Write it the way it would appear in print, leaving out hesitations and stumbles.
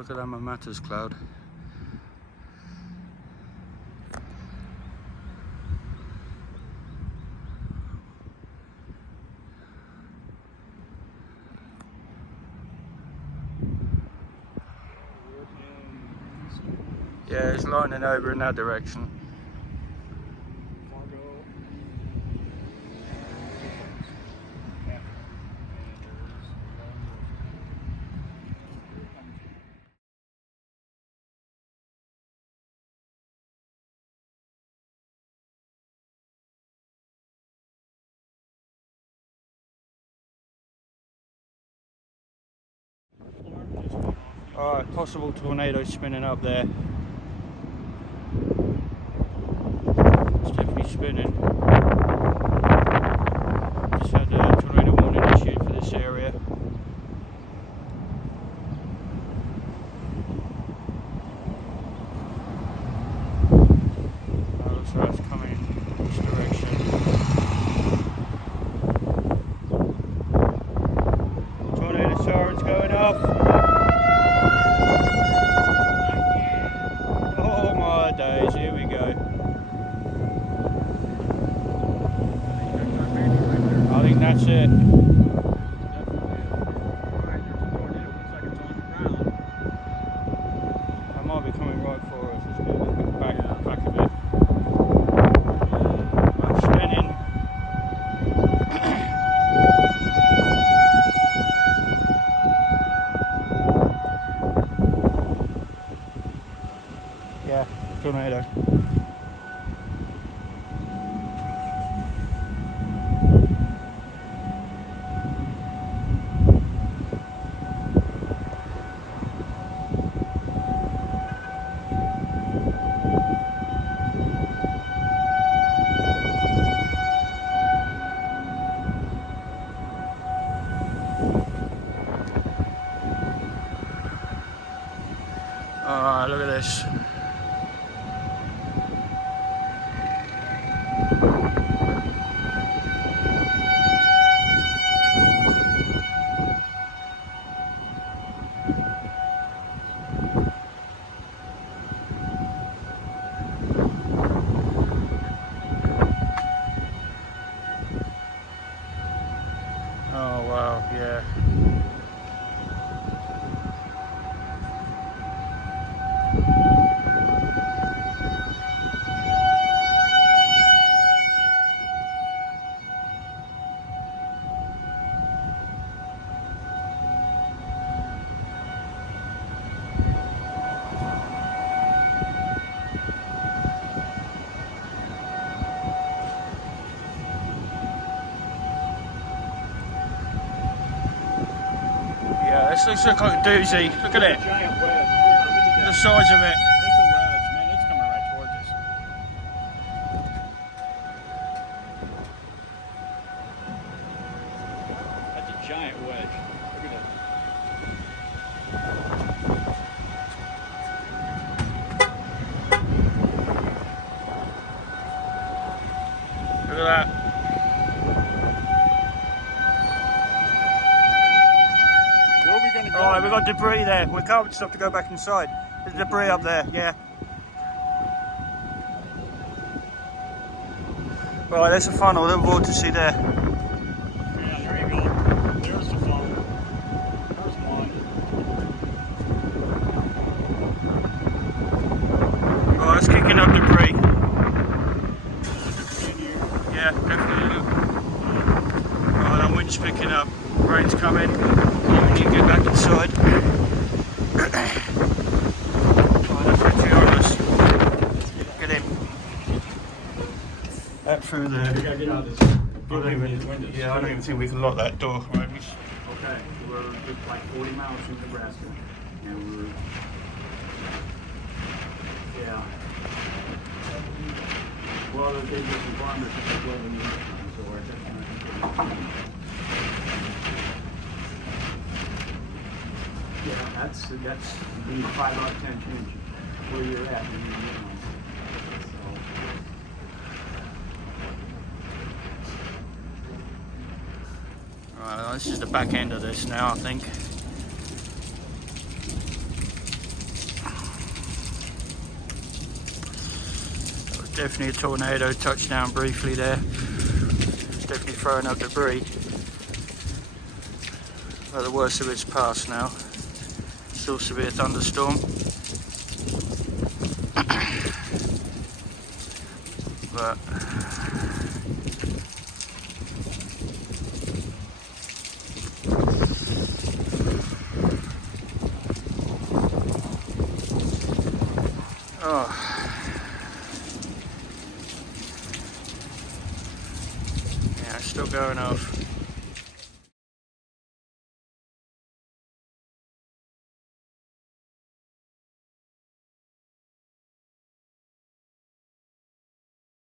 look at that Matters cloud. Yeah, it's lining over in that direction. Alright, possible tornado spinning up there. It's definitely spinning. Just had a tornado warning issued for this area. Looks like it's coming this direction. Tornado sirens going off. Days, here we go. I think that's it. That might be coming right for us. Let's get a little bit back a bit. I'm spinning. Yeah, tornado. Alright, look at this. Oh wow, yeah. Yeah, this looks like a doozy. Look at it. The size of it. It's a wedge, man. It's coming right towards us. That's a giant wedge. Look at that. Look at that. Alright, we've got debris there. We can't stop to go back inside. There's debris up there, yeah. Right, there's a funnel, a little vortice there. Yeah, there you go. There's the funnel. There's one. Right, it's kicking up debris. Yeah, definitely. Right, that wind's picking up. Rain's coming. We need to get back inside. Right, that's pretty honest. Get in. Out through there. We gotta get out of this. Yeah, I don't even think we can lock that door. Right, Okay, we're just like 40 miles from Nebraska. And we're... Yeah. Well, they did some farmers that are building the so we're just yeah, that's being 5 out of 10 change where you're at. Right, this is the back end of this now, I think. Definitely a tornado touchdown briefly there. Definitely throwing up debris. But the worst of it's past now. Still severe thunderstorm. But yeah, it's still going off.